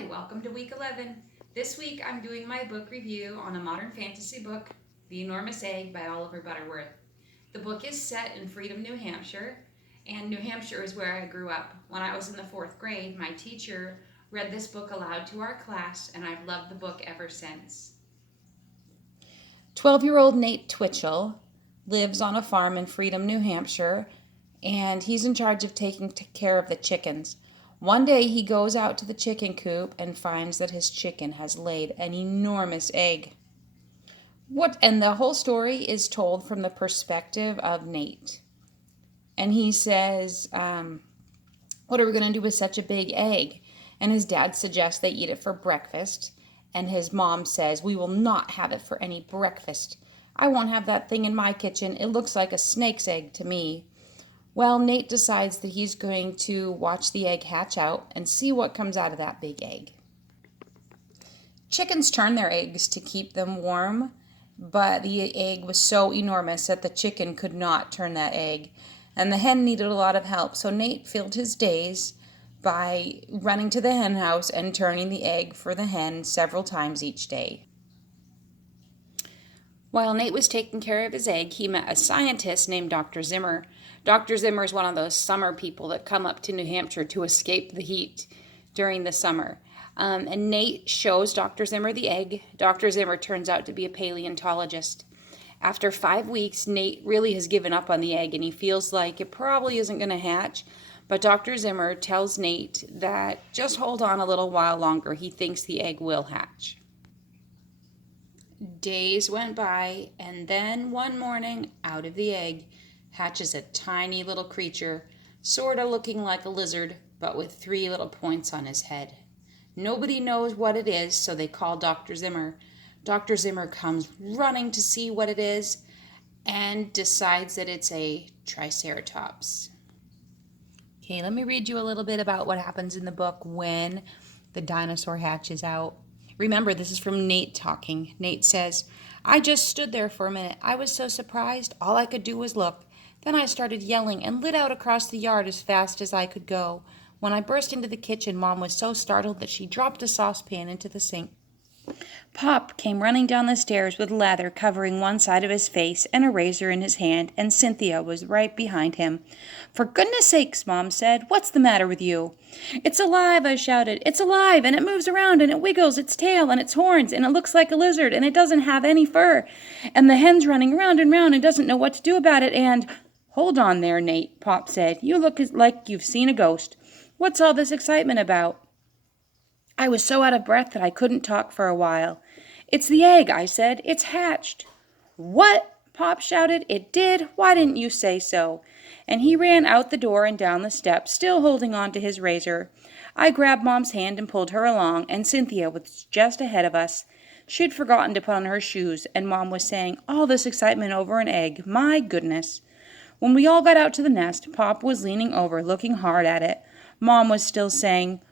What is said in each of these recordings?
Hi, welcome to week 11. This week I'm doing my book review on a modern fantasy book, The Enormous Egg by Oliver Butterworth. The book is set in Freedom, New Hampshire, and New Hampshire is where I grew up. When I was in the fourth grade, my teacher read this book aloud to our class, and I've loved the book ever since. 12-year-old Nate Twitchell lives on a farm in Freedom, New Hampshire, and he's in charge of taking care of the chickens. One day he goes out to the chicken coop and finds that his chicken has laid an enormous egg. And the whole story is told from the perspective of Nate. And he says, what are we going to do with such a big egg? And his dad suggests they eat it for breakfast. And his mom says, we will not have it for any breakfast. I won't have that thing in my kitchen. It looks like a snake's egg to me. Well, Nate decides that he's going to watch the egg hatch out and see what comes out of that big egg. Chickens turn their eggs to keep them warm, but the egg was so enormous that the chicken could not turn that egg. And the hen needed a lot of help, so Nate filled his days by running to the hen house and turning the egg for the hen several times each day. While Nate was taking care of his egg, he met a scientist named Dr. Zimmer. Dr. Zimmer is one of those summer people that come up to New Hampshire to escape the heat during the summer. And Nate shows Dr. Zimmer the egg. Dr. Zimmer turns out to be a paleontologist. After 5 weeks, Nate really has given up on the egg and he feels like it probably isn't going to hatch. But Dr. Zimmer tells Nate that just hold on a little while longer. He thinks the egg will hatch. Days went by, and then one morning, out of the egg hatches a tiny little creature, sort of looking like a lizard, but with 3 little points on his head. Nobody knows what it is, so they call Dr. Zimmer. Dr. Zimmer comes running to see what it is and decides that it's a triceratops. Okay, let me read you a little bit about what happens in the book when the dinosaur hatches out. Remember, this is from Nate talking. Nate says, I just stood there for a minute. I was so surprised, all I could do was look. Then I started yelling and lit out across the yard as fast as I could go. When I burst into the kitchen, Mom was so startled that she dropped a saucepan into the sink. Pop came running down the stairs with lather covering one side of his face and a razor in his hand, and Cynthia was right behind him. For goodness sakes, Mom said, what's the matter with you? It's alive, I shouted. It's alive, and it moves around, and it wiggles its tail and its horns, and it looks like a lizard, and it doesn't have any fur. And the hen's running round and round and doesn't know what to do about it, and... Hold on there, Nate, Pop said. You look like you've seen a ghost. What's all this excitement about? I was so out of breath that I couldn't talk for a while. It's the egg, I said. It's hatched. What? Pop shouted. It did? Why didn't you say so? And he ran out the door and down the steps, still holding on to his razor. I grabbed Mom's hand and pulled her along, and Cynthia was just ahead of us. She'd forgotten to put on her shoes, and Mom was saying, all this excitement over an egg. My goodness. When we all got out to the nest, Pop was leaning over, looking hard at it. Mom was still saying,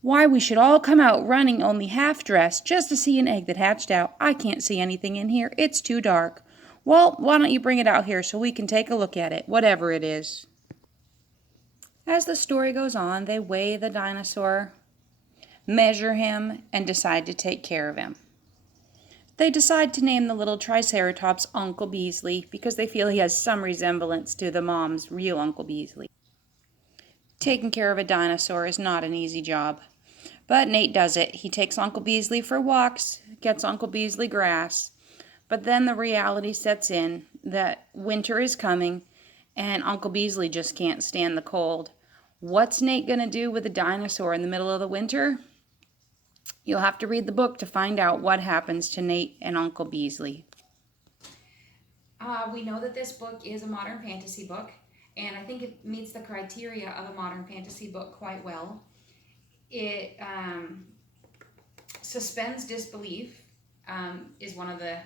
why we should all come out running only half-dressed just to see an egg that hatched out. I can't see anything in here. It's too dark. Well, why don't you bring it out here so we can take a look at it, whatever it is. As the story goes on, they weigh the dinosaur, measure him, and decide to take care of him. They decide to name the little triceratops Uncle Beasley because they feel he has some resemblance to the mom's real Uncle Beasley. Taking care of a dinosaur is not an easy job. But Nate does it. He takes Uncle Beasley for walks, gets Uncle Beasley grass. But then the reality sets in that winter is coming and Uncle Beasley just can't stand the cold. What's Nate going to do with a dinosaur in the middle of the winter? You'll have to read the book to find out what happens to Nate and Uncle Beasley. We know that this book is a modern fantasy book, and I think it meets the criteria of a modern fantasy book quite well. It suspends disbelief, is one of the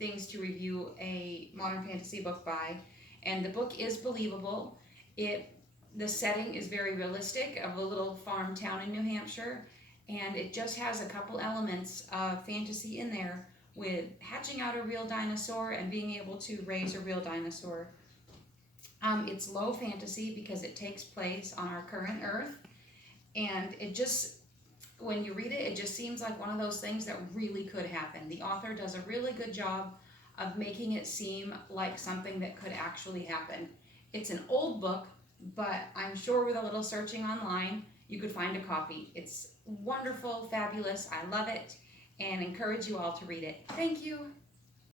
things to review a modern fantasy book by, and the book is believable. The setting is very realistic of a little farm town in New Hampshire, and it just has a couple elements of fantasy in there with hatching out a real dinosaur and being able to raise a real dinosaur. It's low fantasy because it takes place on our current Earth, and it just when you read it, it just seems like one of those things that really could happen. The author does a really good job of making it seem like something that could actually happen. It's an old book, but I'm sure with a little searching online, you could find a copy. It's wonderful, fabulous. I love it and encourage you all to read it. Thank you.